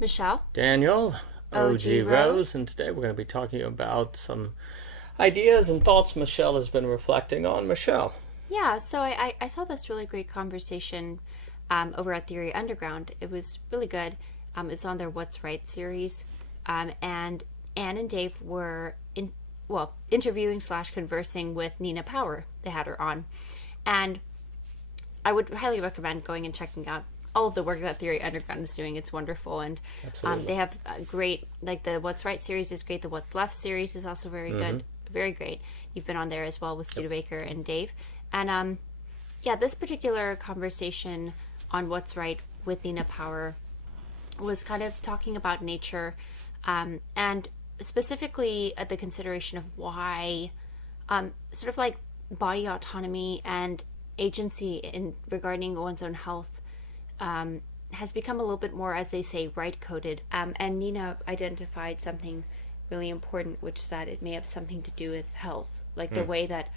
Michelle? Daniel, OG OG Rose, Rose? and today we're going to be talking about some ideas and thoughts Michelle has been reflecting on. Michelle. Yeah, so I saw this really great conversation over at Theory Underground. It was really good. It's on their What's Right series. And Anne and Dave were interviewing slash conversing with Nina Power. They had her on. And I would highly recommend going and checking out all of the work that Theory Underground is doing. It's wonderful, and they have great, like the What's Right series is great. The What's Left series is also very good, very great. You've been on there as well with Studebaker and Dave, and this particular conversation on What's Right with Nina Power was kind of talking about nature, and specifically at the consideration of why, sort of like body autonomy and agency in regarding one's own health has become a little bit more, as they say, right coded. And Nina identified something really important, which is that it may have something to do with health, like the way that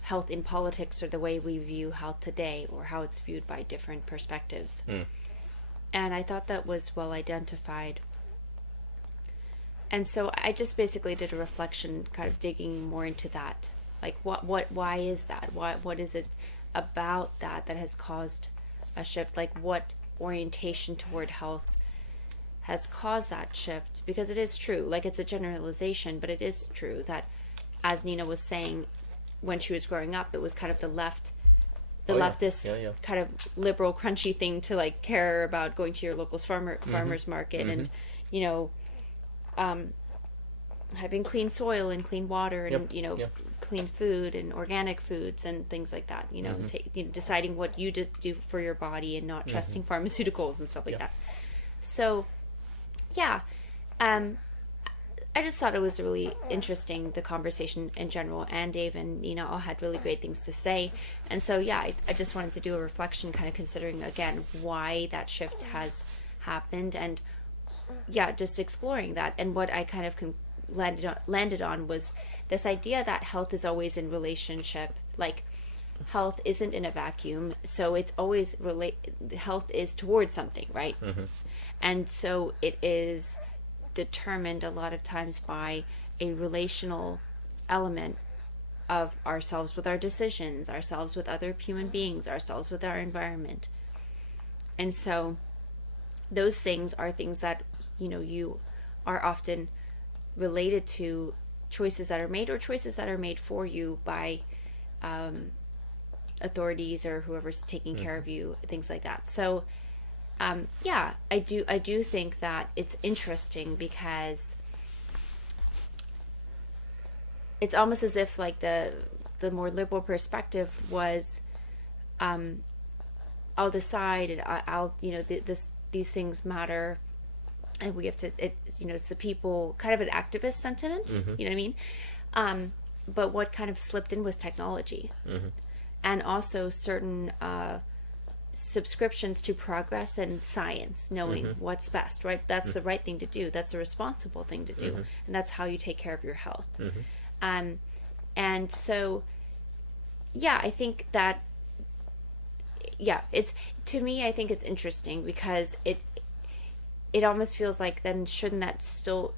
health in politics or the way we view health today or how it's viewed by different perspectives. And I thought that was well identified. And so I just basically did a reflection, kind of digging more into that. Like why is that? What is it about that has caused a shift? Like what orientation toward health has caused that shift? Because it is true, like it's a generalization, but it is true that, as Nina was saying, when she was growing up, it was kind of the leftist kind of liberal crunchy thing to like care about going to your local farmer's market and having clean soil and clean water and clean food and organic foods and things like that, deciding what you do for your body and not trusting pharmaceuticals and stuff like that. So I just thought it was really interesting, the conversation in general, and Dave and Nina all had really great things to say. And so I just wanted to do a reflection, kind of considering again why that shift has happened, and just exploring that. And what I kind of landed on was this idea that health is always in relationship. Like health isn't in a vacuum, so it's always health is towards something, right? And so it is determined a lot of times by a relational element of ourselves with our decisions, ourselves with other human beings, ourselves with our environment. And so those things are things that you are often related to choices that are made or choices that are made for you by authorities or whoever's taking care of you, things like that. So I do think that it's interesting because it's almost as if like the more liberal perspective was I'll decide and I'll these things matter. And we have to, it's the people, kind of an activist sentiment, you know what I mean? But what kind of slipped in was technology. And also certain subscriptions to progress and science, knowing what's best, right? That's the right thing to do. That's the responsible thing to do. And that's how you take care of your health. And so, I think that, it's, to me, I think it's interesting because it almost feels like then isn't that still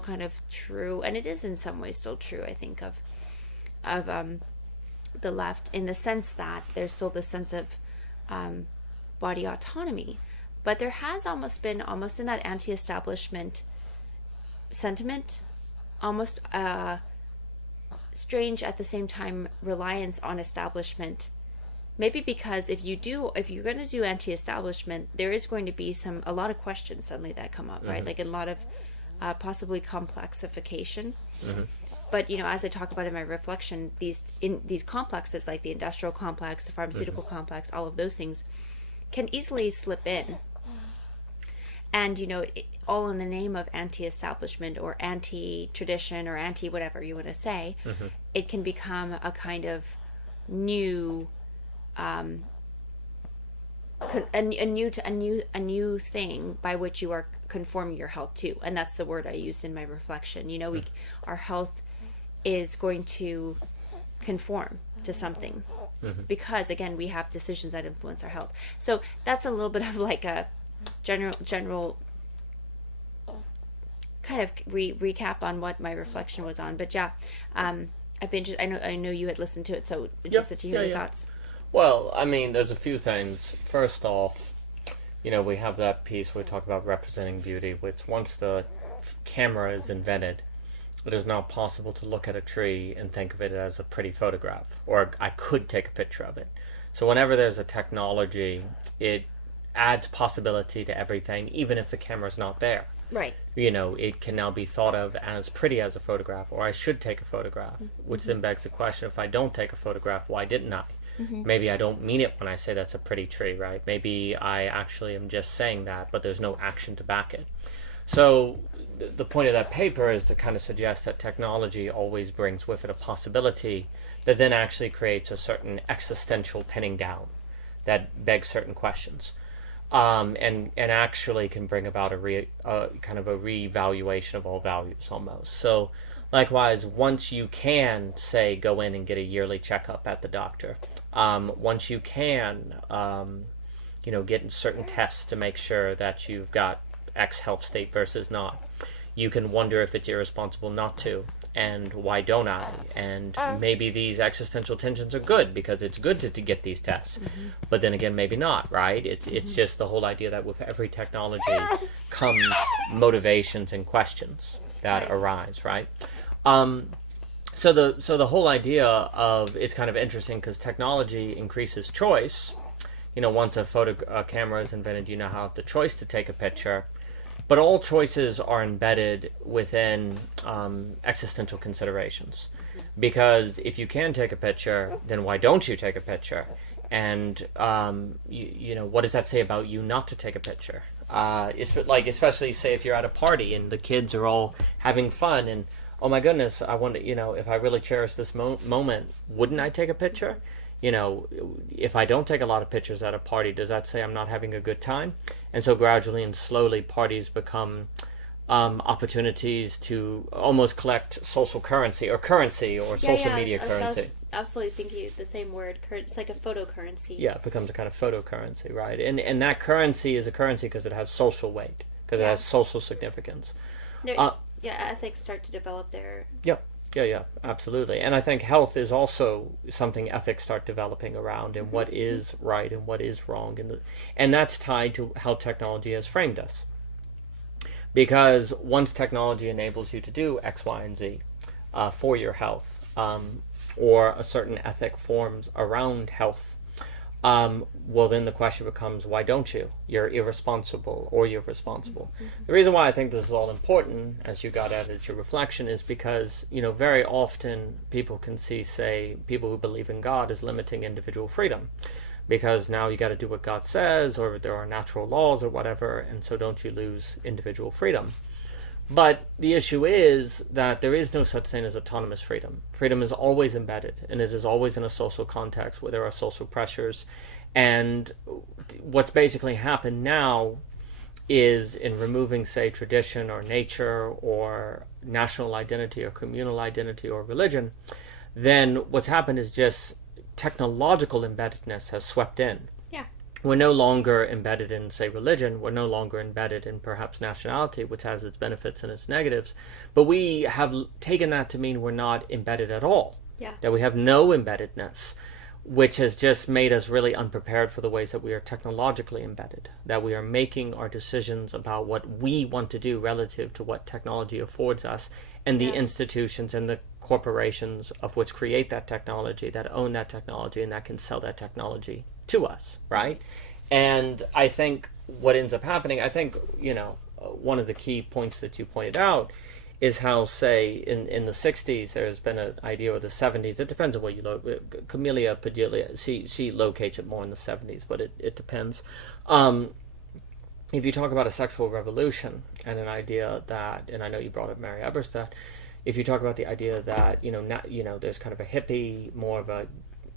kind of true? And it is in some ways still true, I think, of the left, in the sense that there's still this sense of body autonomy, but there has almost been in that anti-establishment sentiment, almost strange at the same time reliance on establishment. Maybe because if you're going to do anti-establishment, there is going to be a lot of questions suddenly that come up, right? Like a lot of possibly complexification. But as I talk about in my reflection, these complexes, like the industrial complex, the pharmaceutical complex, all of those things can easily slip in. And all in the name of anti-establishment or anti-tradition or anti-whatever you want to say, it can become a kind of new. A new thing by which you are conforming your health to, and that's the word I used in my reflection. Our health is going to conform to something because again we have decisions that influence our health. So that's a little bit of like a general kind of recap on what my reflection was on. But yeah, I've been just, I know you had listened to it, so interested to hear your thoughts. Well, I mean, there's a few things. First off, we have that piece where we talk about representing beauty, which once the camera is invented, it is now possible to look at a tree and think of it as a pretty photograph, or I could take a picture of it. So whenever there's a technology, it adds possibility to everything, even if the camera's not there. Right. It can now be thought of as pretty as a photograph, or I should take a photograph, which then begs the question, if I don't take a photograph, why didn't I? Maybe I don't mean it when I say that's a pretty tree, right? Maybe I actually am just saying that, but there's no action to back it. So the point of that paper is to kind of suggest that technology always brings with it a possibility that then actually creates a certain existential pinning down that begs certain questions, and actually can bring about kind of a reevaluation of all values almost. So likewise, once you can, say, go in and get a yearly checkup at the doctor, once you can, get certain tests to make sure that you've got X health state versus not, you can wonder if it's irresponsible not to, and why don't I? And maybe these existential tensions are good because it's good to get these tests, but then again, maybe not, right? It's just the whole idea that with every technology comes motivations and questions that arise, right? So the whole idea of, it's kind of interesting because technology increases choice. Once a camera is invented, you now have the choice to take a picture, but all choices are embedded within existential considerations. Because if you can take a picture, then why don't you take a picture? And what does that say about you not to take a picture? Especially say if you're at a party and the kids are all having fun and, oh my goodness, I wonder, if I really cherish this moment, wouldn't I take a picture? If I don't take a lot of pictures at a party, does that say I'm not having a good time? And so gradually and slowly, parties become opportunities to almost collect social currency or social media currency. I was absolutely thinking the same word. It's like a photo currency. Yeah, it becomes a kind of photo currency, right? And that currency is a currency because it has social weight, because it has social significance. Ethics start to develop there. Yeah, absolutely. And I think health is also something ethics start developing around, and what is right and what is wrong. And that's tied to how technology has framed us. Because once technology enables you to do X, Y, and Z for your health, or a certain ethic forms around health, well, then the question becomes, why don't you? You're irresponsible, or you're responsible. The reason why I think this is all important, as you got at it, your reflection, is because, very often people can see, say, people who believe in God as limiting individual freedom. Because now you got to do what God says, or there are natural laws or whatever, and so don't you lose individual freedom. But the issue is that there is no such thing as autonomous freedom. Freedom is always embedded, and it is always in a social context where there are social pressures. And what's basically happened now is, in removing, say, tradition or nature or national identity or communal identity or religion, then what's happened is just technological embeddedness has swept in. We're no longer embedded in, say, religion. We're no longer embedded in perhaps nationality, which has its benefits and its negatives. But we have taken that to mean we're not embedded at all. That we have no embeddedness, which has just made us really unprepared for the ways that we are technologically embedded. That we are making our decisions about what we want to do relative to what technology affords us, and the institutions and the corporations of which create that technology, that own that technology, and that can sell that technology to us, right? And I think what ends up happening, one of the key points that you pointed out is how, say, in the 60s, there's been an idea, or the 70s, it depends on what you look, Camellia Padilla, she locates it more in the 70s, but it depends. If you talk about a sexual revolution and an idea that, and I know you brought up Mary Eberstadt, if you talk about the idea that, there's kind of a hippie, more of a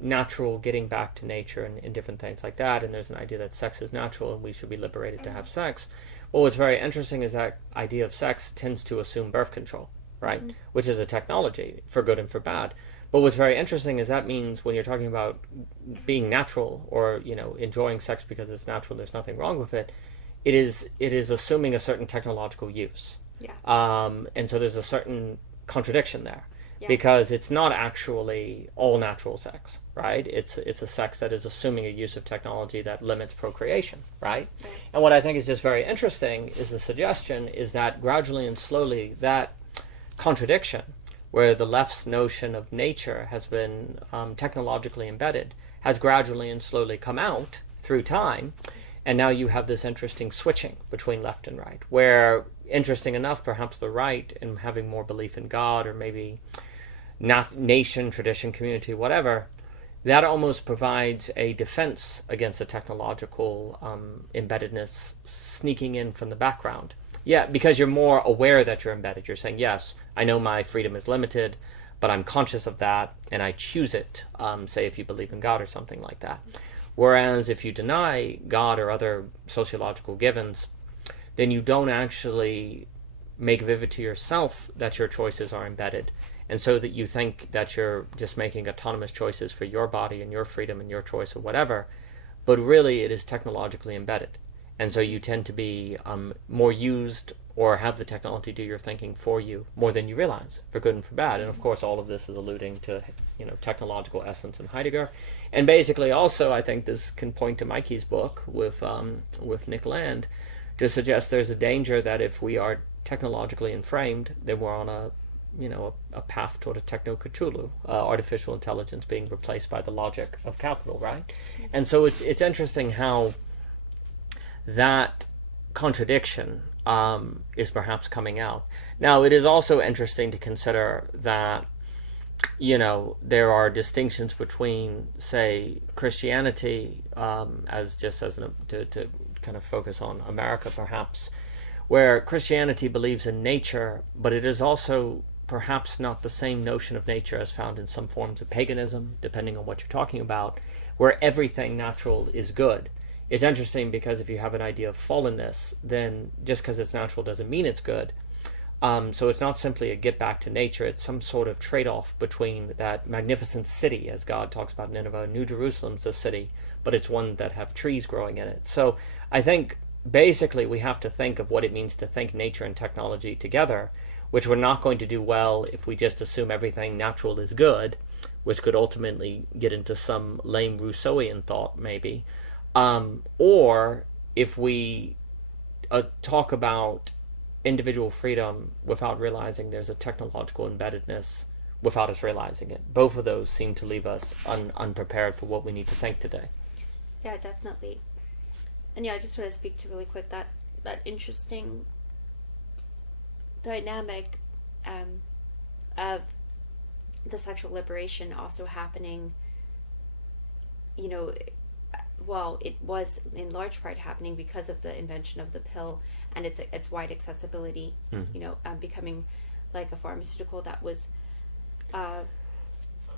natural getting back to nature and different things like that, and there's an idea that sex is natural and we should be liberated to have sex. Well, what's very interesting is that idea of sex tends to assume birth control, right? Which is a technology for good and for bad. But what's very interesting is that means when you're talking about being natural, or enjoying sex because it's natural, there's nothing wrong with it, it is assuming a certain technological use. Yeah. And so there's a certain contradiction there. Yeah. Because it's not actually all natural sex, right? It's a sex that is assuming a use of technology that limits procreation, right? Yeah. And what I think is just very interesting is the suggestion is that gradually and slowly that contradiction, where the left's notion of nature has been technologically embedded, has gradually and slowly come out through time. And now you have this interesting switching between left and right, where, interesting enough, perhaps the right, in having more belief in God or maybe not nation, tradition, community, whatever, that almost provides a defense against a technological embeddedness sneaking in from the background. Yeah, because you're more aware that you're embedded. You're saying, yes, I know my freedom is limited, but I'm conscious of that and I choose it, say if you believe in God or something like that. Whereas if you deny God or other sociological givens, then you don't actually make vivid to yourself that your choices are embedded. And so that you think that you're just making autonomous choices for your body and your freedom and your choice or whatever, but really it is technologically embedded. And so you tend to be more used or have the technology do your thinking for you more than you realize, for good and for bad. And of course, all of this is alluding to, technological essence in Heidegger. And basically also, I think this can point to Mikey's book with Nick Land to suggest there's a danger that if we are technologically inframed, then we're on a path toward a techno-Cthulhu, artificial intelligence being replaced by the logic of capital, right? And so it's interesting how that contradiction is perhaps coming out. Now, it is also interesting to consider that, there are distinctions between, say, Christianity, to kind of focus on America, perhaps, where Christianity believes in nature, but it is also perhaps not the same notion of nature as found in some forms of paganism, depending on what you're talking about, where everything natural is good. It's interesting because if you have an idea of fallenness, then just because it's natural doesn't mean it's good. So it's not simply a get back to nature, it's some sort of trade-off between that magnificent city, as God talks about in Nineveh. New Jerusalem's a city, but it's one that have trees growing in it. So I think basically we have to think of what it means to think nature and technology together, which we're not going to do well if we just assume everything natural is good, which could ultimately get into some lame Rousseauian thought, maybe. Or if we talk about individual freedom without realizing there's a technological embeddedness without us realizing it. Both of those seem to leave us unprepared for what we need to think today. Yeah, definitely. And yeah, I just want to speak to really quick that interesting dynamic of the sexual liberation also happening, well, it was in large part happening because of the invention of the pill and its wide accessibility, becoming like a pharmaceutical that was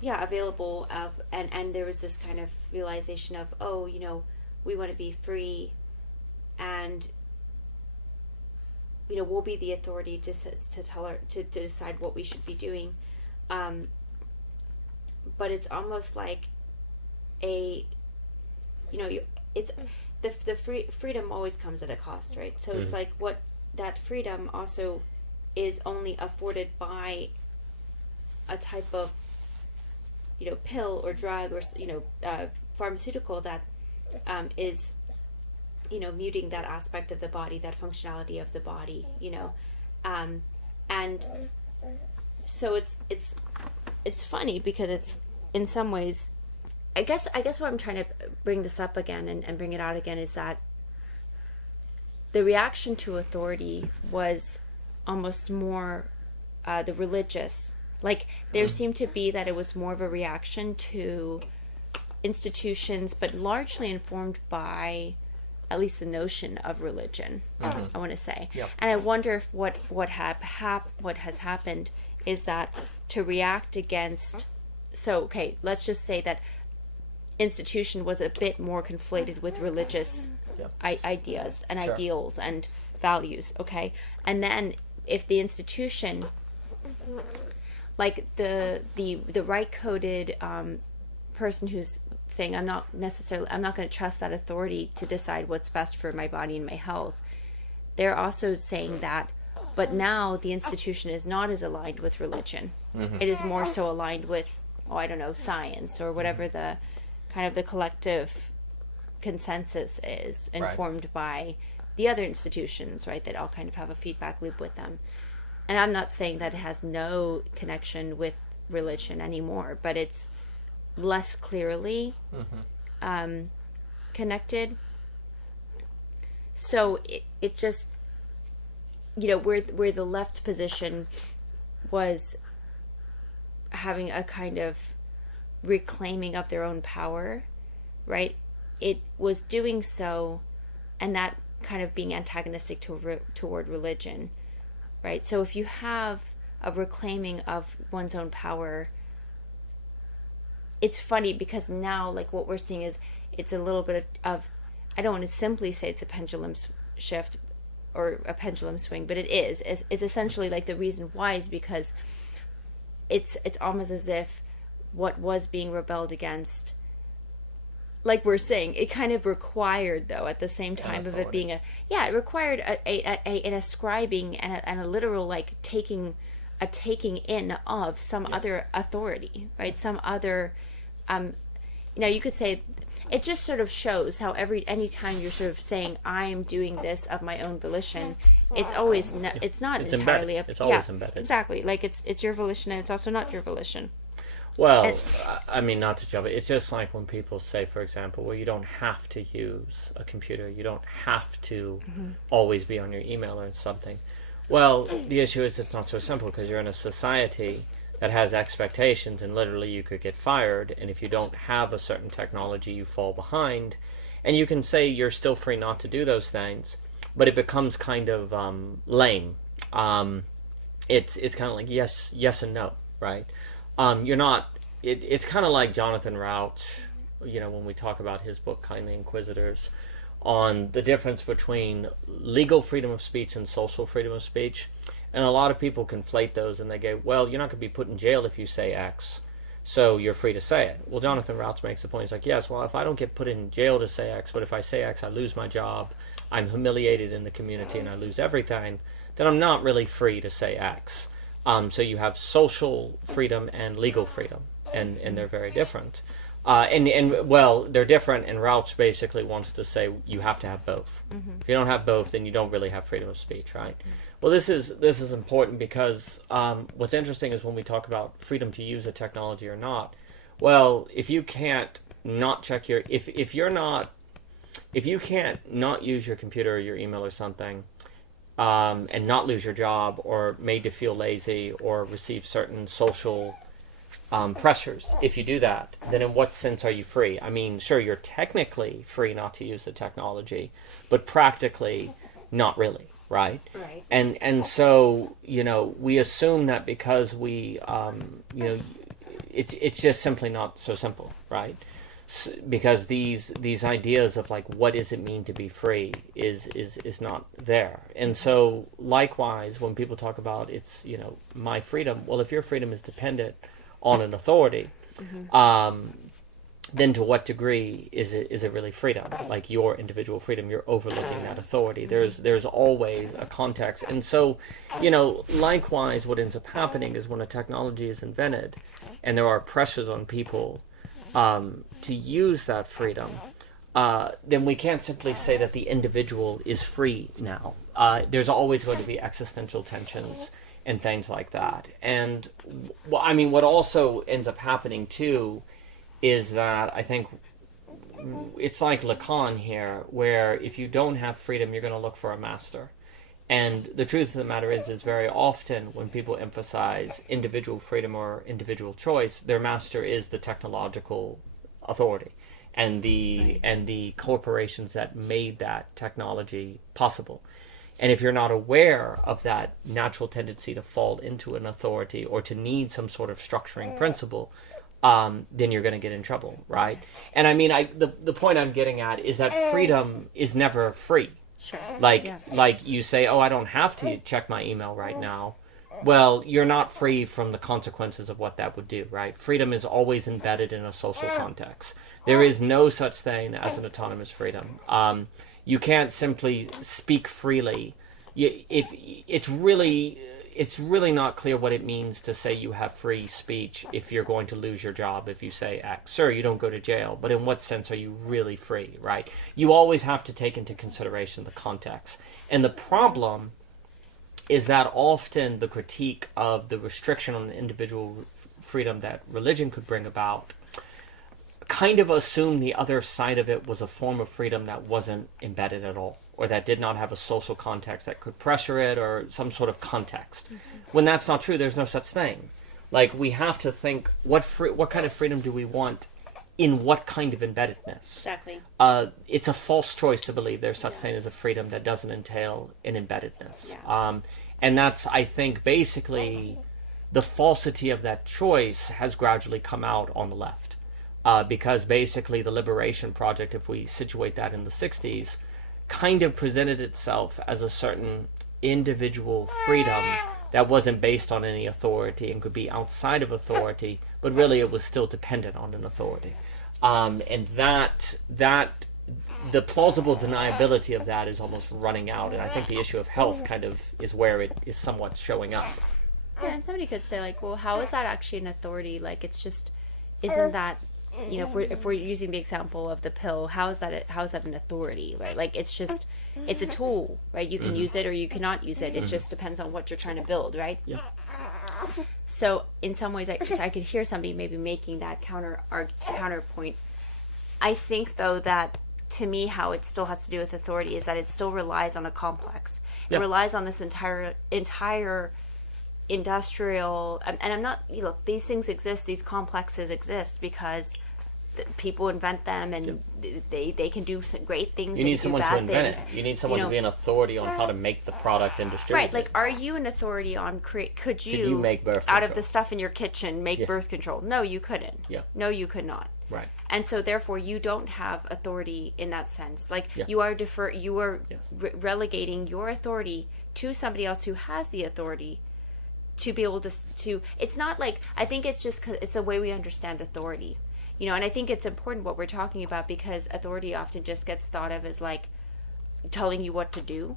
available and there was this kind of realization of, we want to be free and we'll be the authority to tell her to decide what we should be doing, but it's almost like it's the freedom always comes at a cost, right? So it's like what that freedom also is only afforded by a type of pill or drug or pharmaceutical that is muting that aspect of the body, that functionality of the body, and so it's funny because it's in some ways, I guess what I'm trying to bring this up again and bring it out again is that the reaction to authority was almost more the religious. Like there seemed to be that it was more of a reaction to institutions, but largely informed by at least the notion of religion. I want to say, Yep. and I wonder if what has happened is that to react against. So okay, let's just say that institution was a bit more conflated with religious ideas and ideals and values, okay? And then if the institution, like the right coded person who's saying I'm not going to trust that authority to decide what's best for my body and my health, they're also saying that, But now the institution is not as aligned with religion. It is more so aligned with, I don't know, science or whatever the kind of the collective consensus is, informed by the other institutions, right, that all kind of have a feedback loop with them. And I'm not saying that it has no connection with religion anymore, but it's less clearly connected. So it just, where the left position was having a kind of reclaiming of their own power, right? It was doing so, and that kind of being antagonistic toward religion, right? So if you have a reclaiming of one's own power, it's funny because now, like, what we're seeing is it's a little bit of I don't want to simply say it's a pendulum shift or a pendulum swing, but it is. It's essentially like the reason why is because it's almost as if what was being rebelled against, like we're saying, it kind of required, though, at the same time of it being it required an ascribing and a literal, like, taking in of some other authority, right? Some other, you could say, it just sort of shows how anytime you're sort of saying, I'm doing this of my own volition, it's always, it's not it's entirely, embedded. It's always embedded. Exactly. Like, it's your volition and it's also not your volition. Well, I mean, not to jump, it's just like when people say, for example, well, you don't have to use a computer. You don't have to always be on your email or something. Well, the issue is it's not so simple because you're in a society that has expectations, and literally you could get fired, and if you don't have a certain technology, you fall behind. And you can say you're still free not to do those things, but it becomes kind of lame. It's kind of like yes and no, right? You're not. It's kind of like Jonathan Rauch, when we talk about his book, Kindly Inquisitors, on the difference between legal freedom of speech and social freedom of speech. And a lot of people conflate those, and they go, well, you're not going to be put in jail if you say X, so you're free to say it. Well, Jonathan Rauch makes the point. He's like, yes, well, if I don't get put in jail to say X, but if I say X, I lose my job, I'm humiliated in the community, and I lose everything, then I'm not really free to say X. So you have social freedom and legal freedom, and they're very different. Well, they're different, and Rauch basically wants to say you have to have both. If you don't have both, then you don't really have freedom of speech, right? Well, this is important because what's interesting is when we talk about freedom to use a technology or not. Well, if you can't not check your if you can't not use your computer or your email or something, and not lose your job or made to feel lazy or receive certain social pressures, if you do that, then in what sense are you free? I mean, sure, you're technically free not to use the technology, but practically not really, right? Right. And so, we assume that because we, it's just simply not so simple, right? Because these ideas of, like, what does it mean to be free is not there. And so likewise, when people talk about it's my freedom, well, if your freedom is dependent on an authority, then to what degree is it really freedom? Like your individual freedom, you're overlooking that authority. There's always a context. And so, likewise, what ends up happening is when a technology is invented and there are pressures on people to use that freedom, then we can't simply say that the individual is free now. There's always going to be existential tensions and things like that. And what also ends up happening too is that I think it's like Lacan here, where if you don't have freedom, you're going to look for a master. And the truth of the matter is very often when people emphasize individual freedom or individual choice, their master is the technological authority and the corporations that made that technology possible. And if you're not aware of that natural tendency to fall into an authority or to need some sort of structuring principle, then you're going to get in trouble, right? And I mean, the point I'm getting at is that freedom is never free. Sure. Like you say, oh, I don't have to check my email right now. Well, you're not free from the consequences of what that would do, right? Freedom is always embedded in a social context. There is no such thing as an autonomous freedom. You can't simply speak freely if it's really not clear what it means to say you have free speech if you're going to lose your job if you say X. Sure, you don't go to jail, but in what sense are you really free, right? You always have to take into consideration the context. And the problem is that often the critique of the restriction on the individual freedom that religion could bring about kind of assumed the other side of it was a form of freedom that wasn't embedded at all, or that did not have a social context that could pressure it, or some sort of context. When that's not true, there's no such thing. Like, we have to think, what kind of freedom do we want in what kind of embeddedness? Exactly. It's a false choice to believe there's such thing as a freedom that doesn't entail an embeddedness. Yeah. And that's, I think, basically the falsity of that choice has gradually come out on the left. Because basically the Liberation Project, if we situate that in the 60s, kind of presented itself as a certain individual freedom that wasn't based on any authority and could be outside of authority, but really it was still dependent on an authority. And that the plausible deniability of that is almost running out. And I think the issue of health kind of is where it is somewhat showing up. Yeah, and somebody could say, like, well, how is that actually an authority? Like, it's just, isn't that, you know, if we're using the example of the pill, how is that an authority, right? Like, it's just, it's a tool, right? You can use it or you cannot use it. It just depends on what you're trying to build, right? Yeah. So in some ways, I could hear somebody maybe making that counterpoint. I think, though, that to me, how it still has to do with authority is that it still relies on a complex. It relies on this entire industrial, and I'm not, look, these things exist, these complexes exist because people invent them, and they can do some great things. You need someone to invent things. it. You need someone to be an authority on how to make the product and distribute right, it. like, are you an authority on could you make birth out control? of the stuff in your kitchen make birth control? No, you couldn't. No, you could not. Right. And so therefore you don't have authority in that sense. Like, you are relegating your authority to somebody else who has the authority to be able to it's not like, I think it's just 'cause it's the way we understand authority, you know. And I think it's important what we're talking about, because authority often just gets thought of as like telling you what to do,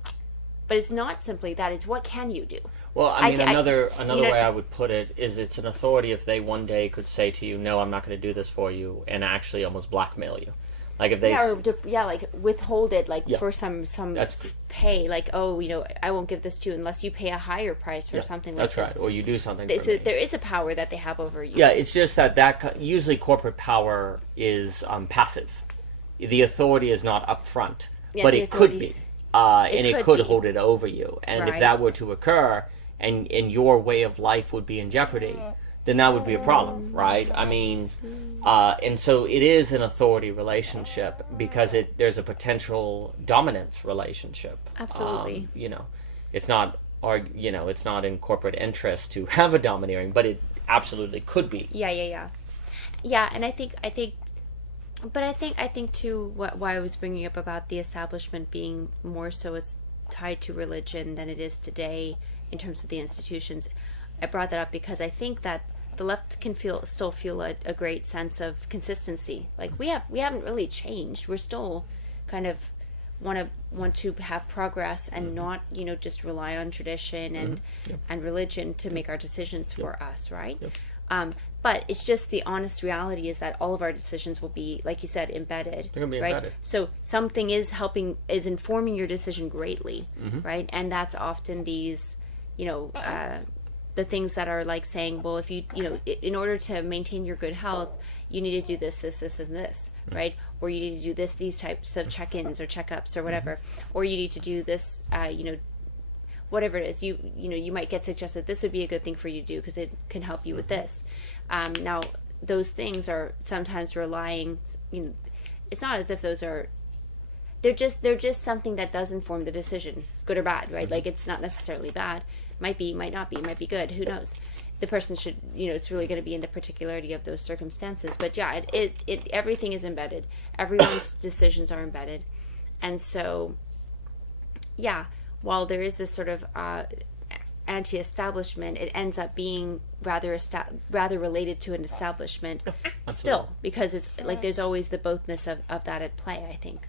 but it's not simply that. It's what can you do. Well, I mean, another way I would put it is it's an authority if they one day could say to you, no, I'm not going to do this for you, and actually almost blackmail you. Like, if they like withhold it, like for some pay, like, oh, you know, I won't give this to you unless you pay a higher price or something like that's this. right, or you do something. So there is a power that they have over you. Yeah, it's just that usually corporate power is passive. The authority is not upfront, but it could be, and it could hold it over you. And if that were to occur, and your way of life would be in jeopardy, then that would be a problem, right? I mean, and so it is an authority relationship because there's a potential dominance relationship. Absolutely. You know, it's not in corporate interest to have a domineering, but it absolutely could be. Yeah, and I think too, why I was bringing up about the establishment being more so as tied to religion than it is today in terms of the institutions. I brought that up because I think that the left can still feel a great sense of consistency. Like, we haven't really changed. We're still kind of want to have progress and not, you know, just rely on tradition and religion to make our decisions for us, right? But it's just the honest reality is that all of our decisions will be, like you said, embedded. They're going to be right? embedded. So something is informing your decision greatly, right? And that's often these, you know, the things that are like saying, well, if you know, in order to maintain your good health, you need to do this, and this, right? Or you need to do these types of check-ins or checkups or whatever. Or you need to do this, you know, whatever it is. You know, you might get suggested this would be a good thing for you to do because it can help you with this. Now, those things are sometimes relying, you know, it's not as if those are, they're just something that does inform the decision, good or bad, right? Like, it's not necessarily bad. Might be, might not be, might be good. Who knows? The person should, you know, it's really going to be in the particularity of those circumstances. But yeah, it everything is embedded. Everyone's decisions are embedded, and so, yeah, while there is this sort of anti-establishment, it ends up being rather related to an establishment still, because it's like there's always the bothness of that at play, I think.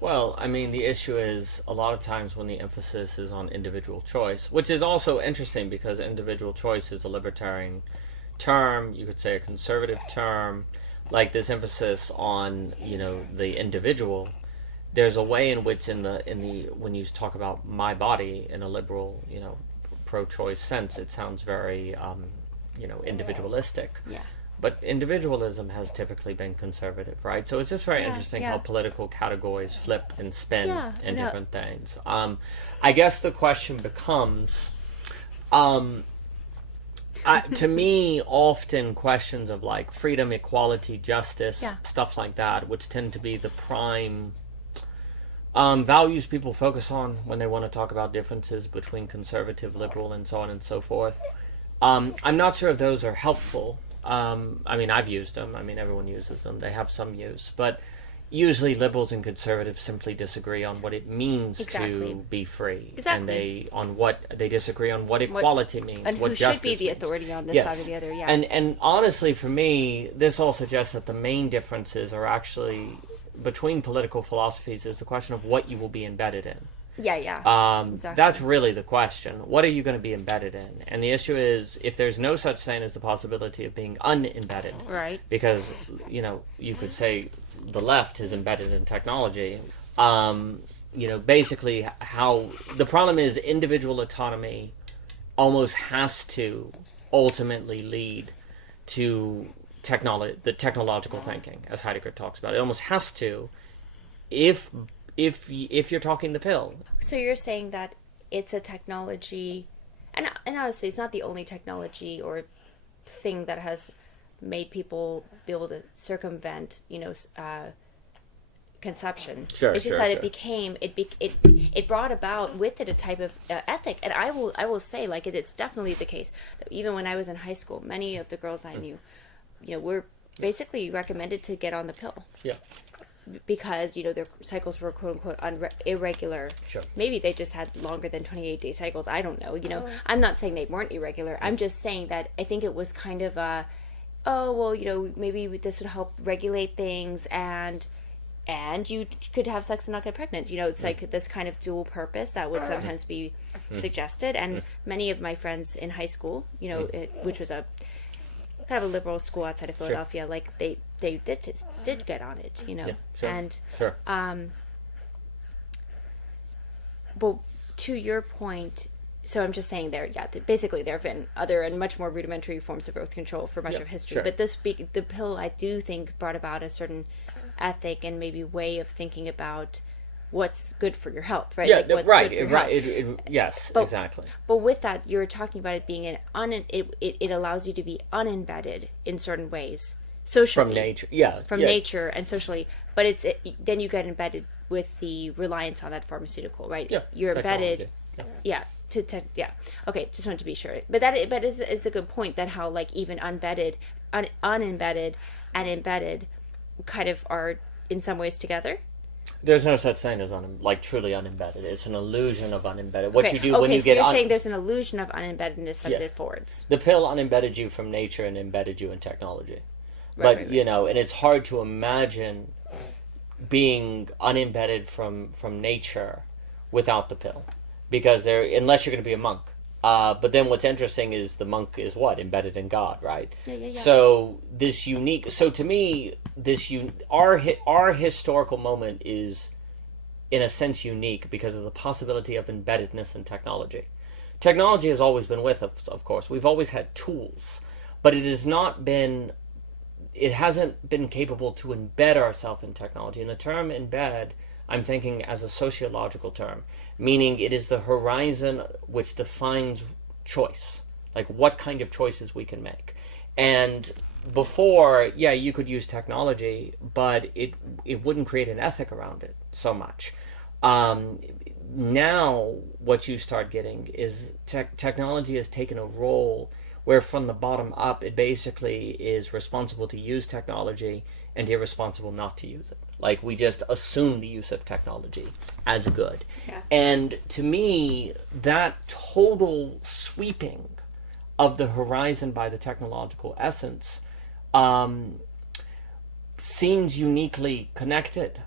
Well, I mean, the issue is a lot of times when the emphasis is on individual choice, which is also interesting because individual choice is a libertarian term, you could say a conservative term, like this emphasis on, the individual. There's a way in which in the when you talk about my body in a liberal, pro-choice sense, it sounds very individualistic. Yeah. But individualism has typically been conservative, right? So it's just very Yeah, interesting yeah. how political categories flip and spin Yeah, in no. different things. I guess the question becomes, um, to me, often questions of like freedom, equality, justice, Yeah. stuff like that, which tend to be the prime values people focus on when they want to talk about differences between conservative, liberal, and so on and so forth. I'm not sure if those are helpful. I mean, I've used them. I mean, everyone uses them. They have some use. But usually liberals and conservatives simply disagree on what it means Exactly. to be free. Exactly. And they disagree on what equality means, And what who justice should be the means. authority on this Yes. side or the other? Yeah. And honestly, for me, this all suggests that the main differences are actually between political philosophies is the question of what you will be embedded in. Yeah. Exactly. That's really the question. What are you going to be embedded in? And the issue is, if there's no such thing as the possibility of being unembedded, Right. because, you could say the left is embedded in technology, basically how the problem is individual autonomy almost has to ultimately lead to the technological thinking, as Heidegger talks about. It almost has to, if you're talking the pill. So you're saying that it's a technology, and honestly, it's not the only technology or thing that has made people be able to circumvent, conception. Sure, It's just sure, that sure. it became it brought about with it a type of ethic, and I will say, like, it's definitely the case that even when I was in high school, many of the girls I knew, were basically recommended to get on the pill Yeah. because their cycles were quote unquote irregular. Sure. Maybe they just had longer than 28-day cycles. I don't know. I'm not saying they weren't irregular. I'm just saying that I think it was kind of a, oh well, maybe this would help regulate things, and you could have sex and not get pregnant. It's like this kind of dual purpose that would sometimes be suggested. And many of my friends in high school, which was a kind of a liberal school outside of Philadelphia, like they did get on it, Yeah, sure. and Sure. but to your point, so I'm just saying basically there have been other and much more rudimentary forms of birth control for much Yeah, of history, sure. but the pill, I do think, brought about a certain ethic and maybe way of thinking about what's good for your health, right? Yeah, Like, what's right. good for your Right. health. Yes, But- exactly. But with that, you're talking about it being it allows you to be unembedded in certain ways socially From nature. Yeah. from yeah. nature and socially, but then you get embedded with the reliance on that pharmaceutical, right? Yeah. You're embedded, Yeah. yeah. Okay, just wanted to be sure. But it's a good point that how, like, even unembedded and embedded kind of are in some ways together. There's no such thing as truly unembedded. It's an illusion of unembedded. What Okay, you do when you so get you're saying there's an illusion of unembeddedness that Yes. it forwards. the pill unembedded you from nature and embedded you in technology. Right, But right. and it's hard to imagine being unembedded from nature without the pill, because unless you're going to be a monk. But then what's interesting is the monk is what? Embedded in God, right? Yeah. So to me, our historical moment is in a sense unique because of the possibility of embeddedness in technology. Technology has always been with us, of course. We've always had tools, but it hasn't been capable to embed ourselves in technology. And the term embed, I'm thinking as a sociological term, meaning it is the horizon which defines choice, like what kind of choices we can make. And before, you could use technology, but it wouldn't create an ethic around it so much. Now, what you start getting is technology has taken a role where from the bottom up, it basically is responsible to use technology and irresponsible not to use it. Like, we just assume the use of technology as good. Yeah. And to me, that total sweeping of the horizon by the technological essence seems uniquely connected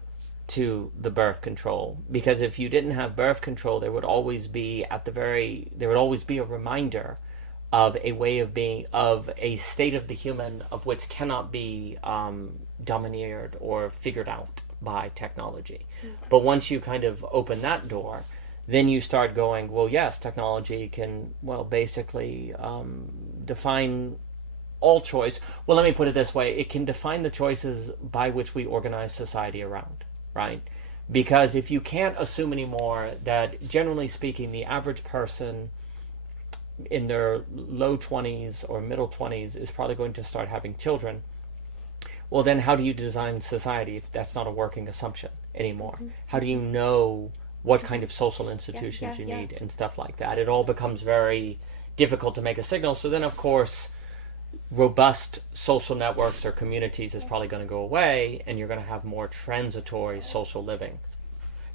to the birth control, because if you didn't have birth control, there would always be a reminder of a way of being, of a state of the human of which cannot be domineered or figured out by technology. But once you kind of open that door, then you start going, well, yes, technology can, well, basically define all choice. Well, let me put it this way. It can define the choices by which we organize society around, right? Because if you can't assume anymore that, generally speaking, the average person in their low 20s or middle 20s is probably going to start having children, well, then how do you design society if that's not a working assumption anymore? Mm-hmm. How do you know what kind of social institutions you need and stuff like that? It all becomes very difficult to make a signal. So then, of course, robust social networks or communities is probably going to go away, and you're going to have more transitory social living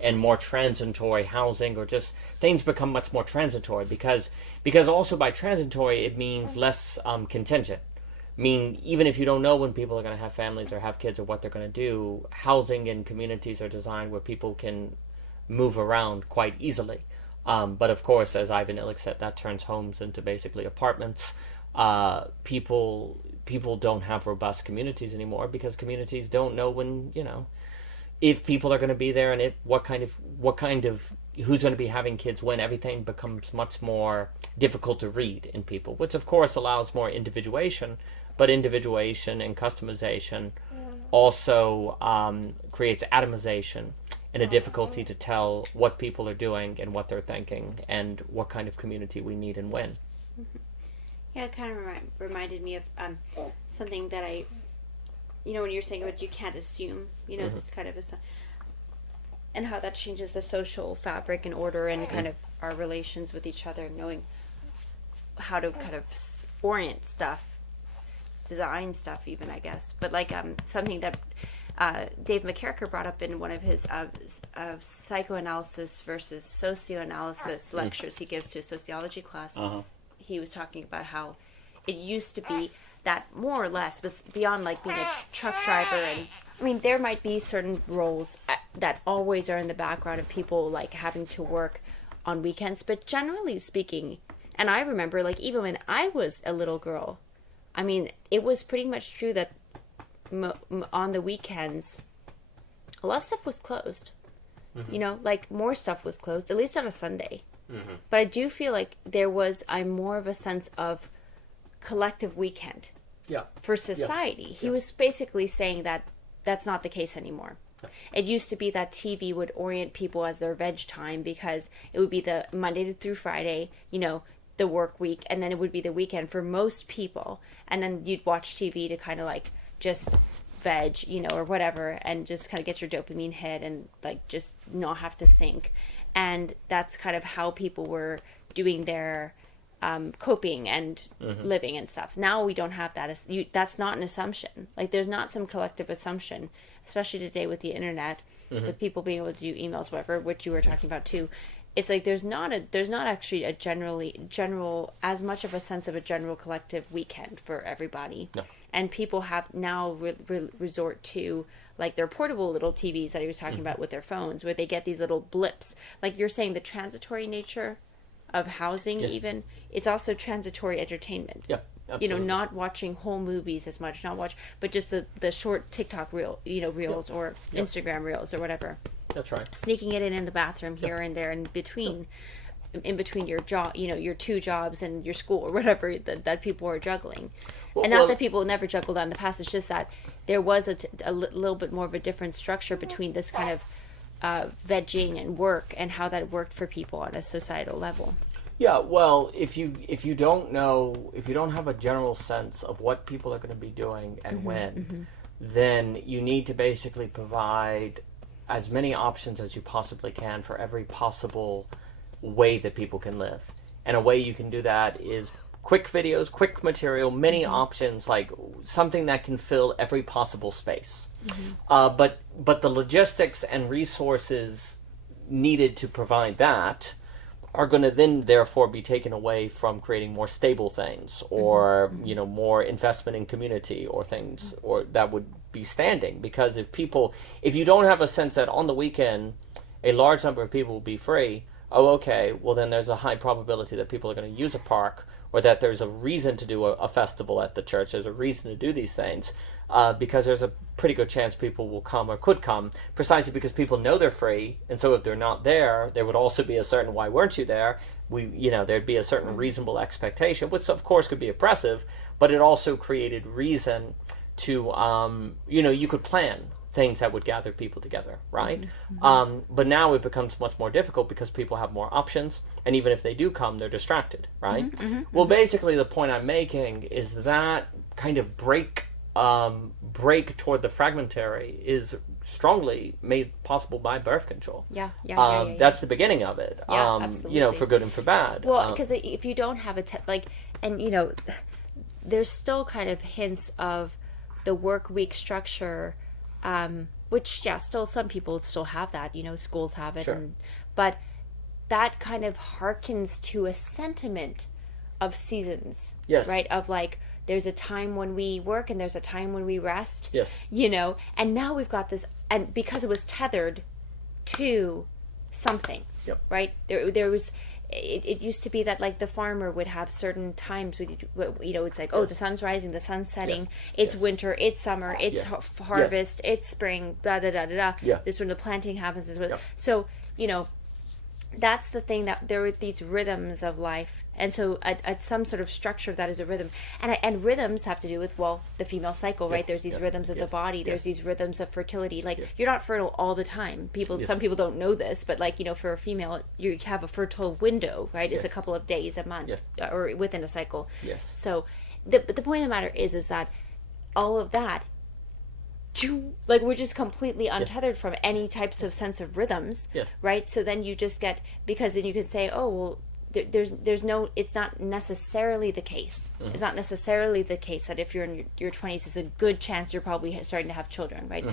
and more transitory housing, or just things become much more transitory, because also by transitory it means less contingent. I mean, even if you don't know when people are going to have families or have kids or what they're going to do, housing and communities are designed where people can move around quite easily. But of course, as Ivan Illich said, that turns homes into basically apartments. People don't have robust communities anymore, because communities don't know when, if people are going to be there, and what kind of who's going to be having kids when. Everything becomes much more difficult to read in people, which of course allows more individuation, but individuation and customization also creates atomization and a difficulty to tell what people are doing and what they're thinking and what kind of community we need and when. Mm-hmm. Yeah, it kind of reminded me of something that I, when you're saying about you can't assume, mm-hmm. this kind of and how that changes the social fabric and order and kind of our relations with each other, knowing how to kind of orient stuff, design stuff even, I guess. But like something that Dave McCarricker brought up in one of his psychoanalysis versus socioanalysis lectures he gives to a sociology class. Uh-huh. He was talking about how it used to be that more or less was beyond like being a truck driver, and I mean there might be certain roles that always are in the background of people like having to work on weekends, but generally speaking, and I remember like even when I was a little girl, I mean it was pretty much true that on the weekends a lot of stuff was closed. Mm-hmm. Like more stuff was closed, at least on a Sunday. Mm-hmm. But I do feel like I'm more of a sense of collective weekend for society. Yeah. He was basically saying that that's not the case anymore. Yeah. It used to be that TV would orient people as their veg time, because it would be the Monday through Friday, the work week, and then it would be the weekend for most people. And then you'd watch TV to kind of like just veg, or whatever, and just kind of get your dopamine hit and like just not have to think. And that's kind of how people were doing their coping and mm-hmm. living and stuff. Now we don't have that. That's not an assumption. Like there's not some collective assumption, especially today with the internet, mm-hmm. with people being able to do emails, whatever, which you were talking about too. It's like there's not actually a general as much of a sense of a general collective weekend for everybody. No. And people have now resort to like their portable little TVs that he was talking mm-hmm. about with their phones, where they get these little blips. Like you're saying, the transitory nature of housing, even, it's also transitory entertainment. Yeah, absolutely. Not watching whole movies as much, but just the short TikTok reels or Instagram reels or whatever. That's right. Sneaking it in the bathroom here and there in between your job, your two jobs and your school or whatever that people are juggling. And not that people never juggled in the past. It's just that there was a little bit more of a different structure between this kind of vegging and work and how that worked for people on a societal level. Yeah, well, if you don't have a general sense of what people are going to be doing and mm-hmm, when, mm-hmm. then you need to basically provide as many options as you possibly can for every possible way that people can live. And a way you can do that is quick videos, quick material, many mm-hmm. options, like something that can fill every possible space. Mm-hmm. But the logistics and resources needed to provide that are going to then therefore be taken away from creating more stable things, or more investment in community, or things or that would be standing. Because if you don't have a sense that on the weekend a large number of people will be free, oh, okay, well then there's a high probability that people are going to use a park, or that there's a reason to do a festival at the church. There's a reason to do these things, because there's a pretty good chance people will come or could come, precisely because people know they're free. And so if they're not there, there would also be a certain "why weren't you there?" There'd be a certain reasonable expectation, which of course could be oppressive, but it also created reason to, you could plan things that would gather people together, right? But now it becomes much more difficult because people have more options, and even if they do come, they're distracted, right? Well, basically the point I'm making is that kind of break toward the fragmentary is strongly made possible by birth control. Yeah. That's the beginning of it. Yeah, absolutely. For good and for bad. Well, because if you don't have there's still kind of hints of the work week structure, which still some people still have that. Schools have it, Sure. But that kind of harkens to a sentiment of seasons, Yes. right? Of there's a time when we work and there's a time when we rest. Yes. And now we've got this, and because it was tethered to something, Yep. right? There was. It used to be that the farmer would have certain times. It's like, oh, the sun's rising, the sun's setting. Yes. It's winter, it's summer, it's harvest, it's spring. Blah da da da da. Yeah. This when the planting happens. Yep. So that's the thing, that there were these rhythms of life, and so at some sort of structure that is a rhythm, and rhythms have to do with the female cycle, right? There's these rhythms of the body. There's these rhythms of fertility. You're not fertile all the time. Some people don't know this, but for a female, you have a fertile window, right? It's a couple of days, a month, or within a cycle. Yes. So the point of the matter is that all of that, we're just completely untethered from any types of sense of rhythms, right? So then you just get, because then you can say, oh, well, there's no, it's not necessarily the case. It's not necessarily the case that if you're in your 20s, it's a good chance you're probably starting to have children, right?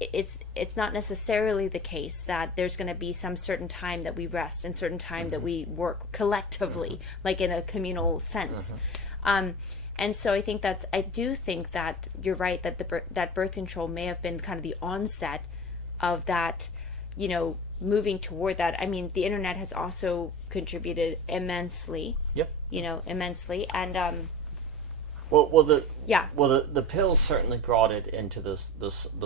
It's not necessarily the case that there's going to be some certain time that we rest and certain time that we work collectively, in a communal sense. And so I do think that you're right, that that birth control may have been kind of the onset of that, moving toward that. I mean, the internet has also contributed immensely. Yep. Immensely, and the pills certainly brought it into the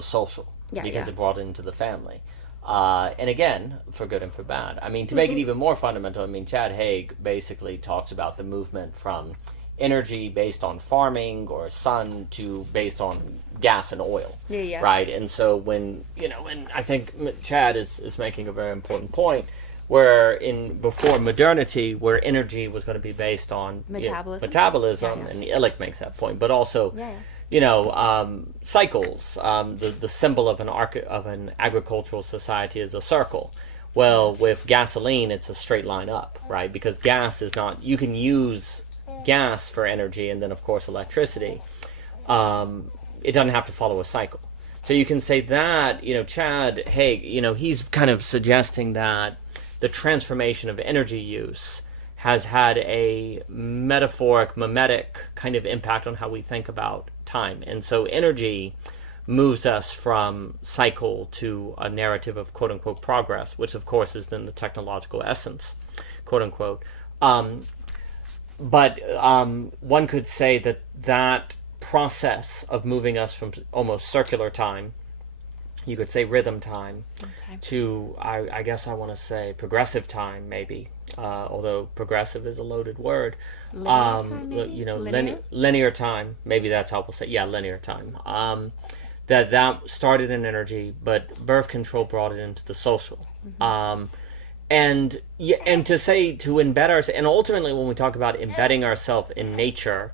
social, because it brought it into the family. And again, for good and for bad. I mean, to make it even more fundamental, Chad Haig basically talks about the movement from energy based on farming or sun to based on gas and oil, right? And so when and I think Chad is making a very important point, where before modernity, where energy was going to be based on metabolism, and Illich makes that point, but also cycles. The symbol of an agricultural society is a circle. Well, with gasoline, it's a straight line up, right? Because gas is not, you can use gas for energy, and then of course electricity. It doesn't have to follow a cycle. So you can say that, Chad Haig, he's kind of suggesting that the transformation of energy use has had a metaphoric, mimetic kind of impact on how we think about time. And so energy moves us from cycle to a narrative of quote-unquote progress, which of course is then the technological essence, quote-unquote. But one could say that process of moving us from almost circular time, you could say rhythm time, to, I guess I want to say progressive time, maybe, although progressive is a loaded word. Linear time, maybe that's how we'll say, linear time. That started in energy, but birth control brought it into the social. And to say, to embed ourselves, and ultimately when we talk about embedding ourselves in nature,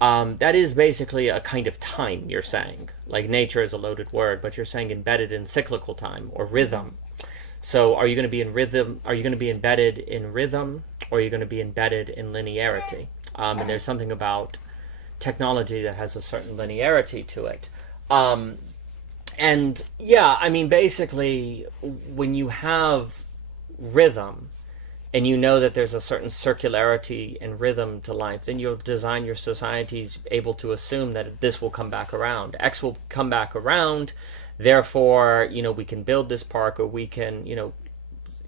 that is basically a kind of time, you're saying. Like nature is a loaded word, but you're saying embedded in cyclical time or rhythm. So are you going to be in rhythm? Are you going to be embedded in rhythm, or are you going to be embedded in linearity? And there's something about technology that has a certain linearity to it. Basically, when you have rhythm, and you know that there's a certain circularity and rhythm to life, then you'll design your societies able to assume that this will come back around. X will come back around, therefore, we can build this park, or we can,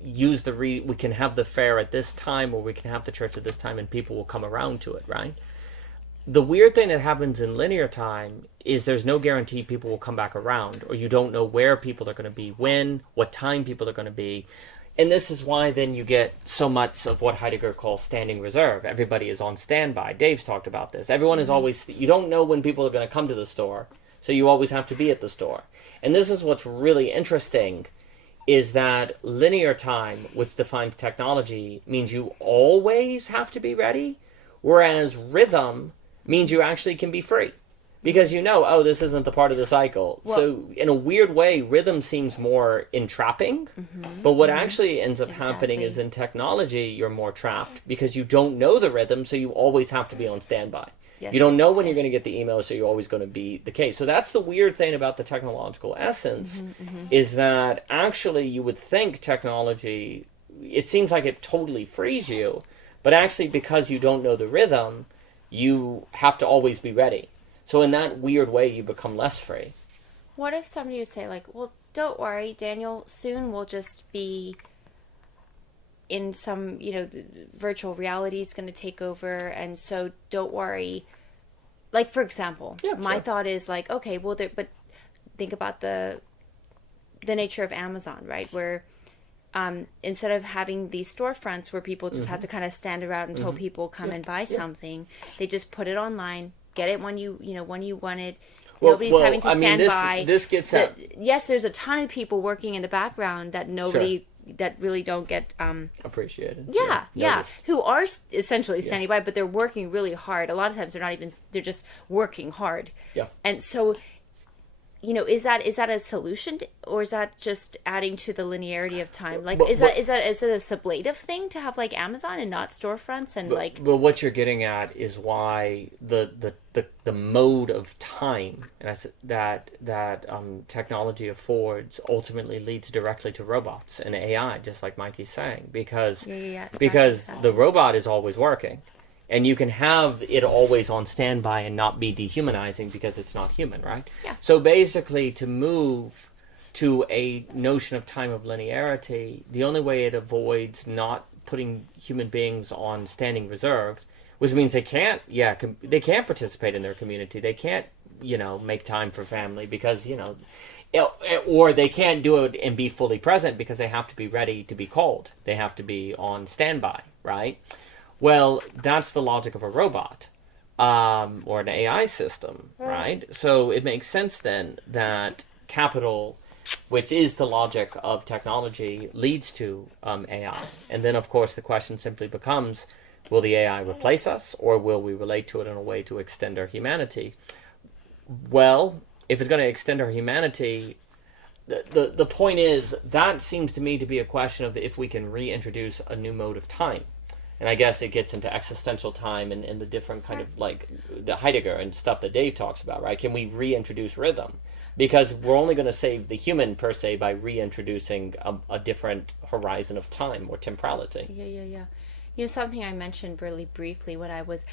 we can have the fair at this time, or we can have the church at this time, and people will come around to it, right? The weird thing that happens in linear time is there's no guarantee people will come back around, or you don't know where people are going to be, when, what time people are going to be. And this is why then you get so much of what Heidegger calls standing reserve. Everybody is on standby. Dave's talked about this. Everyone is always, you don't know when people are going to come to the store, so you always have to be at the store. And this is what's really interesting, is that linear time, which defines technology, means you always have to be ready, whereas rhythm means you actually can be free. Because oh, this isn't the part of the cycle. Well, so in a weird way, rhythm seems more entrapping. But what actually ends up happening is in technology, you're more trapped because you don't know the rhythm, so you always have to be on standby. Yes. You don't know when you're going to get the email, so you're always going to be the case. So that's the weird thing about the technological essence, is that actually you would think technology, it seems like it totally frees you, but actually because you don't know the rhythm, you have to always be ready. So in that weird way, you become less free. What if somebody would say, like, well, don't worry, Daniel, soon we'll just be in some, virtual reality is going to take over, and so don't worry. Like, for example, my thought is like, okay, well, but think about the nature of Amazon, right? Where instead of having these storefronts where people just have to kind of stand around until people come and buy something, they just put it online. Get it when you want it. Nobody's having to stand by. This gets out. Yes, there's a ton of people working in the background that that really don't get appreciated. Yeah. Who are essentially standing by, but they're working really hard. A lot of times they're just working hard. Yeah. And so, is that a solution, or is that just adding to the linearity of time? Like, is it a sublative thing to have like Amazon and not storefronts and But what you're getting at is why the mode of time that technology affords ultimately leads directly to robots and AI, just like Mikey's saying, because the robot is always working. And you can have it always on standby and not be dehumanizing because it's not human, right? Yeah. So basically, to move to a notion of time of linearity, the only way it avoids not putting human beings on standing reserve, which means they can't participate in their community. They can't, make time for family because, or they can't do it and be fully present because they have to be ready to be called. They have to be on standby, right? Well, that's the logic of a robot or an AI system, right? So it makes sense then that capital, which is the logic of technology, leads to AI. And then, of course, the question simply becomes, will the AI replace us, or will we relate to it in a way to extend our humanity? Well, if it's going to extend our humanity, the point is, that seems to me to be a question of if we can reintroduce a new mode of time. And I guess it gets into existential time and the different kind of like the Heidegger and stuff that Dave talks about, right? Can we reintroduce rhythm? Because we're only going to save the human per se by reintroducing a different horizon of time or temporality. Yeah. Something I mentioned really briefly when I was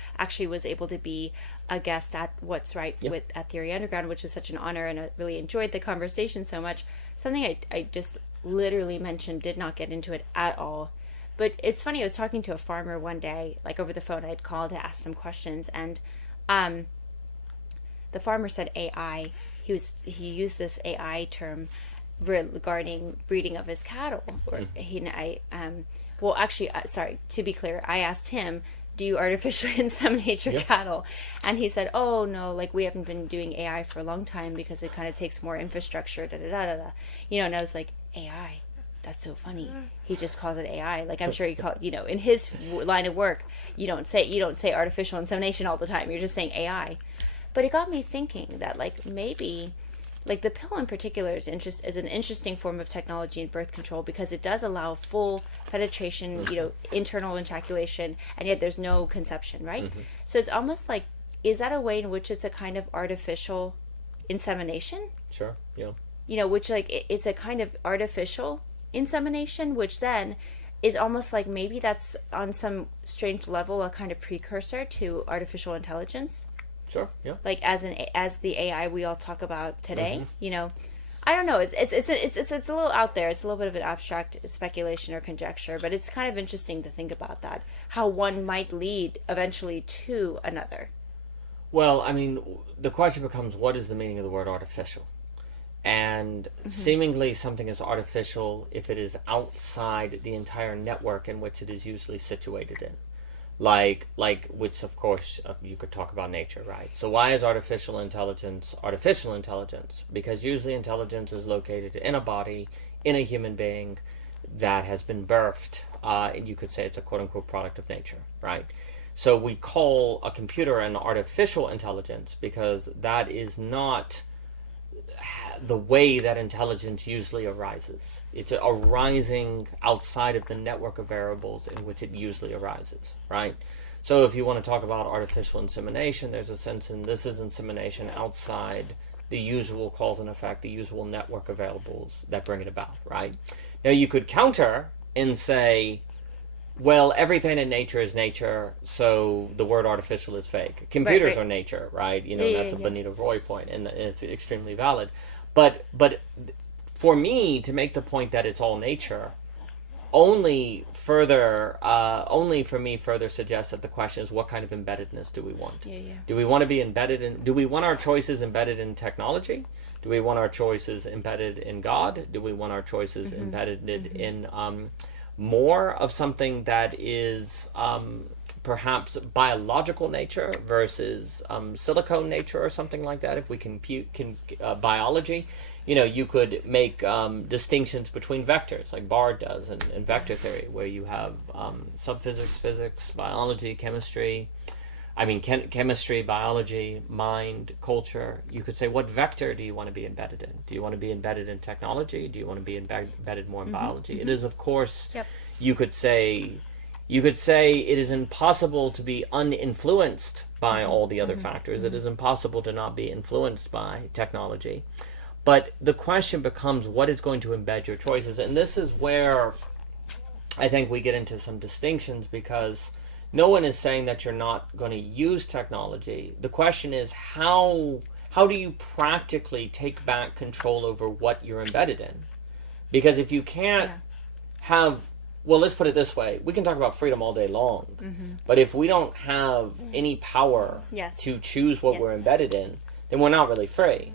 able to be a guest at What's Right at Theory Underground, which was such an honor, and I really enjoyed the conversation so much. Something I just literally mentioned, did not get into it at all. But it's funny, I was talking to a farmer one day, like over the phone. I had called to ask some questions, and the farmer said AI. He used this AI term regarding breeding of his cattle. Sorry, to be clear, I asked him, do you artificially inseminate your cattle? And he said, oh, no, like we haven't been doing AI for a long time because it kind of takes more infrastructure, da-da-da-da-da. And I was like, AI? That's so funny. He just calls it AI. Like, I'm sure he called, in his line of work, you don't say artificial insemination all the time. You're just saying AI. But it got me thinking that, like, maybe, like, the pill in particular is an interesting form of technology in birth control because it does allow full penetration, internal ejaculation, and yet there's no conception, right? Mm-hmm. So it's almost like, is that a way in which it's a kind of artificial insemination? Sure, yeah. Which, like, it's a kind of artificial insemination, which then is almost like maybe that's on some strange level a kind of precursor to artificial intelligence, Sure. Yeah. like as the AI we all talk about today. Mm-hmm. I don't know. It's a little out there. It's a little bit of an abstract speculation or conjecture, but it's kind of interesting to think about that. How one might lead eventually to another. Well, I mean, the question becomes, what is the meaning of the word artificial? And seemingly something is artificial if it is outside the entire network in which it is usually situated in. Like which of course you could talk about nature, right? So why is artificial intelligence artificial intelligence? Because usually intelligence is located in a body, in a human being that has been birthed. You could say it's a quote unquote product of nature, right? So we call a computer an artificial intelligence because that is not the way that intelligence usually arises. It's arising outside of the network of variables in which it usually arises, right? So if you want to talk about artificial insemination, there's a sense in this is insemination outside the usual cause and effect, the usual network of variables that bring it about, right? Now you could counter and say, well, everything in nature is nature, so the word artificial is fake. Computers Right. are nature, right? Yeah, That's a yeah. Benito Roy point, and it's extremely valid. But for me to make the point that it's all nature only for me further suggests that the question is what kind of embeddedness do we want? Yeah, yeah. Do we want to be embedded in? Do we want our choices embedded in technology? Do we want our choices embedded in God? Do we want our choices embedded in more of something that is perhaps biological nature versus silicone nature or something like that? If we can biology, you could make distinctions between vectors like Bard does in vector theory, where you have subphysics, physics, biology, chemistry. I mean, chemistry, biology, mind, culture. You could say, what vector do you want to be embedded in? Do you want to be embedded in technology? Do you want to be embedded more in biology? It is, of course, Yep. you could say, it is impossible to be uninfluenced by all the other factors. It is impossible to not be influenced by technology. But the question becomes, what is going to embed your choices? And this is where I think we get into some distinctions, because no one is saying that you're not going to use technology. The question is, how do you practically take back control over what you're embedded in? Because if you can't have, well, let's put it this way, we can talk about freedom all day long, but if we don't have any power to choose what we're embedded in, then we're not really free.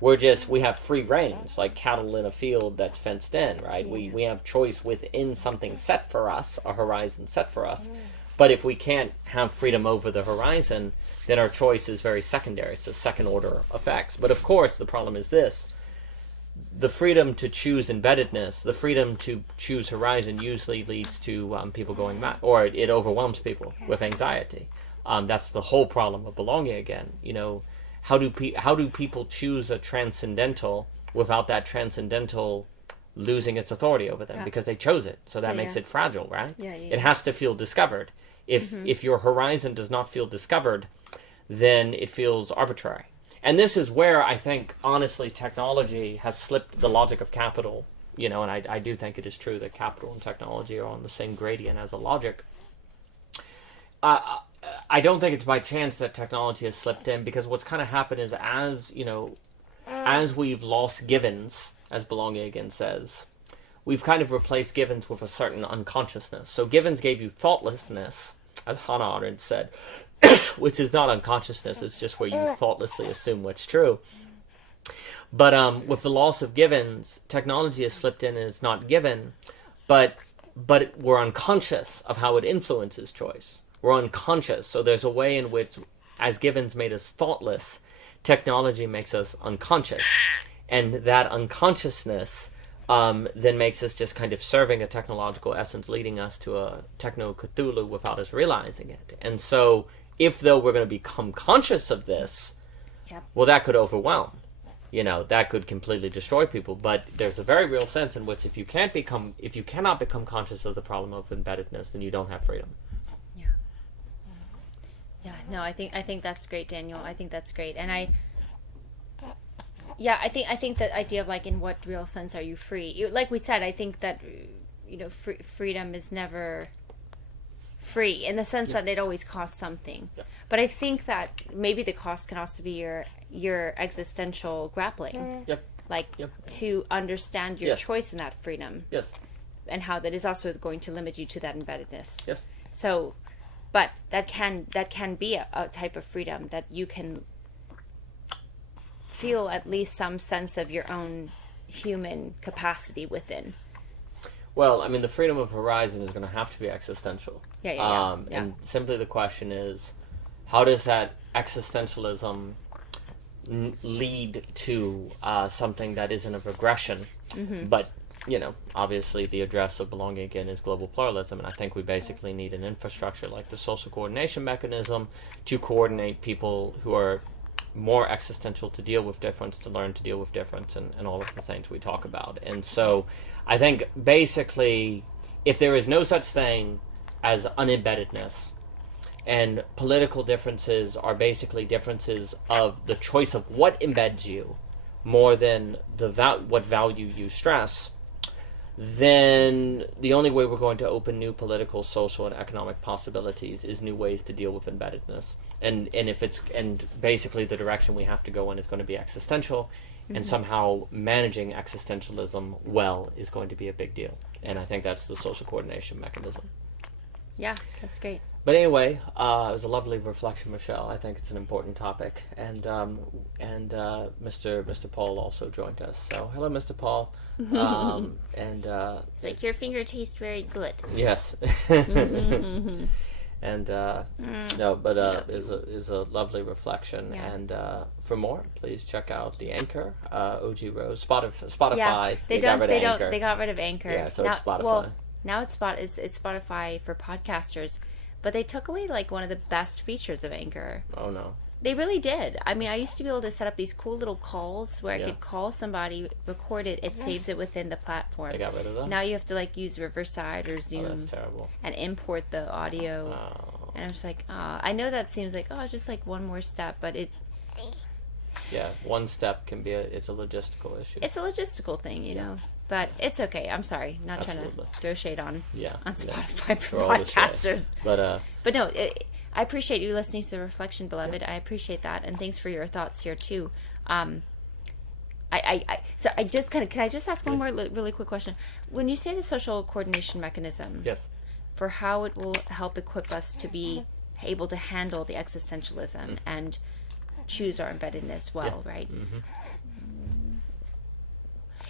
We have free range, like cattle in a field that's fenced in, right? We have choice within something set for us, a horizon set for us. But if we can't have freedom over the horizon, then our choice is very secondary. It's a second order effects. But of course, the problem is this. The freedom to choose embeddedness, the freedom to choose horizon usually leads to people going mad, or it overwhelms people with anxiety. That's the whole problem of belonging again. How do people choose a transcendental without that transcendental losing its authority over them because they chose it? So that makes it fragile, right? It has to feel discovered. If your horizon does not feel discovered, then it feels arbitrary. And this is where I think, honestly, technology has slipped the logic of capital. And I do think it is true that capital and technology are on the same gradient as a logic. I don't think it's by chance that technology has slipped in, because what's kind of happened is as we've lost givens, as Belonging Again says, we've kind of replaced givens with a certain unconsciousness. So givens gave you thoughtlessness, as Hannah Arendt said, which is not unconsciousness, it's just where you thoughtlessly assume what's true. But with the loss of givens, technology has slipped in and it's not given, but we're unconscious of how it influences choice. We're unconscious. So there's a way in which, as givens made us thoughtless, technology makes us unconscious. And that unconsciousness then makes us just kind of serving a technological essence, leading us to a techno-Cthulhu without us realizing it. And so, if though we're going to become conscious of this, well, that could overwhelm. That could completely destroy people. But there's a very real sense in which if you cannot become conscious of the problem of embeddedness, then you don't have freedom. Yeah, no, I think that's great, Daniel. I think that's great. And I think that idea of, like, in what real sense are you free? Like we said, I think that freedom is never free in the sense that it always costs something. Yeah. But I think that maybe the cost can also be your existential grappling. Yep. Like Yep. to understand your Yes. choice in that freedom. Yes. And how that is also going to limit you to that embeddedness. Yes. So, but that can be a type of freedom that you can feel at least some sense of your own human capacity within. Well, I mean, the freedom of horizon is going to have to be existential. Yeah. And simply the question is, how does that existentialism lead to something that isn't a regression, but obviously the address of belonging again is global pluralism, and I think we basically need an infrastructure like the social coordination mechanism to coordinate people who are more existential to deal with difference, to learn to deal with difference, and all of the things we talk about. And so I think basically if there is no such thing as unembeddedness, and political differences are basically differences of the choice of what embeds you more than what value you stress, then the only way we're going to open new political, social, and economic possibilities is new ways to deal with embeddedness. And basically the direction we have to go in is going to be existential, and somehow managing existentialism well is going to be a big deal. And I think that's the social coordination mechanism. Yeah, that's great. But anyway, it was a lovely reflection, Michelle. I think it's an important topic, and Mr. Paul also joined us. So hello, Mr. Paul. It's like your finger tastes very good. Yes. And is a lovely reflection. Yeah. And for more, please check out the Anchor, OG Rose, Spotify. Yeah, they got rid of Anchor. Yeah, so now, it's Spotify. Well, now it's Spotify for podcasters, but they took away like one of the best features of Anchor. Oh no. They really did. I mean, I used to be able to set up these cool little calls where I could call somebody, record it, it saves it within the platform. They got rid of that? Now you have to like use Riverside or Zoom. Oh, that's terrible. And import the audio. Oh. And I'm just like, I know that seems like, it's just like one more step, but Yeah, one step can be it's a logistical issue. It's a logistical thing, you know. But it's okay. I'm sorry. Not Absolutely. trying to throw shade on Spotify for all the shade. podcasters. But no, I appreciate you listening to the reflection, beloved. I appreciate that, and thanks for your thoughts here too. So I just can I just ask one more really quick question? When you say the social coordination mechanism, yes, for how it will help equip us to be able to handle the existentialism and choose our embeddedness well, right? Mm-hmm.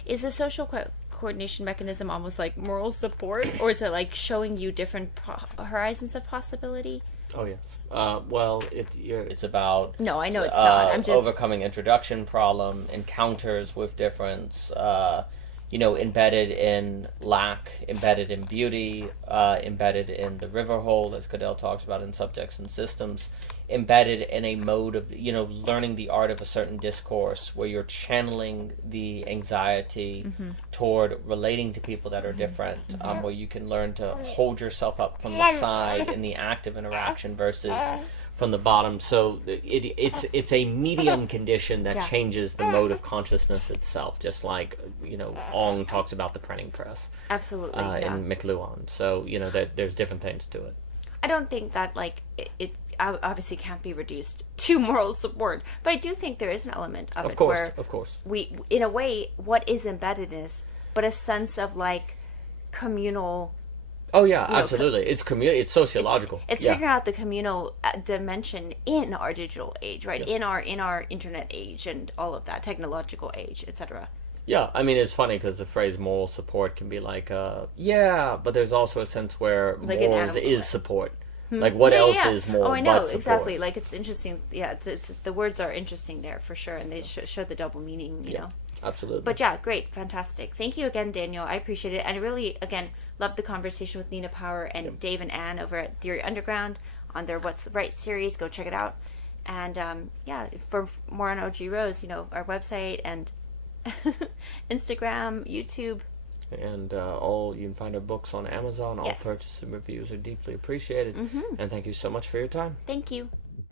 Is the social coordination mechanism almost like moral support, or is it like showing you different horizons of possibility? Oh yes. Well, it's about no, I know it's not. I'm just overcoming introduction problem, encounters with difference. Embedded in lack, embedded in beauty, embedded in the river hole, as Cadell talks about in Subjects and Systems, embedded in a mode of, learning the art of a certain discourse where you're channeling the anxiety toward relating to people that are different, where you can learn to hold yourself up from the side in the active interaction versus from the bottom. So it's a medium condition that changes the mode of consciousness itself, just like Ong talks about the printing press. Absolutely. In McLuhan. So there's different things to it. I don't think that it obviously can't be reduced to moral support, but I do think there is an element of it where of course we, in a way, what is embeddedness but a sense of like communal. Oh yeah, absolutely. It's it's sociological. It's figuring out the communal dimension in our digital age, right? In our internet age and all of that technological age, etc. Yeah, I mean, it's funny because the phrase moral support can be like, but there's also a sense where like morals is support. Like, what else is moral? Oh, I know, but support? exactly. Like, it's interesting. Yeah, it's the words are interesting there for sure, and they show the double meaning, you know. Absolutely. But yeah, great, fantastic. Thank you again, Daniel. I appreciate it. And I really, again, loved the conversation with Nina Power and Dave and Ann over at Theory Underground on their What's Right series. Go check it out. And for more on OG Rose, our website and Instagram, YouTube. And you can find our books on Amazon. All purchase and reviews are deeply appreciated. And thank you so much for your time. Thank you.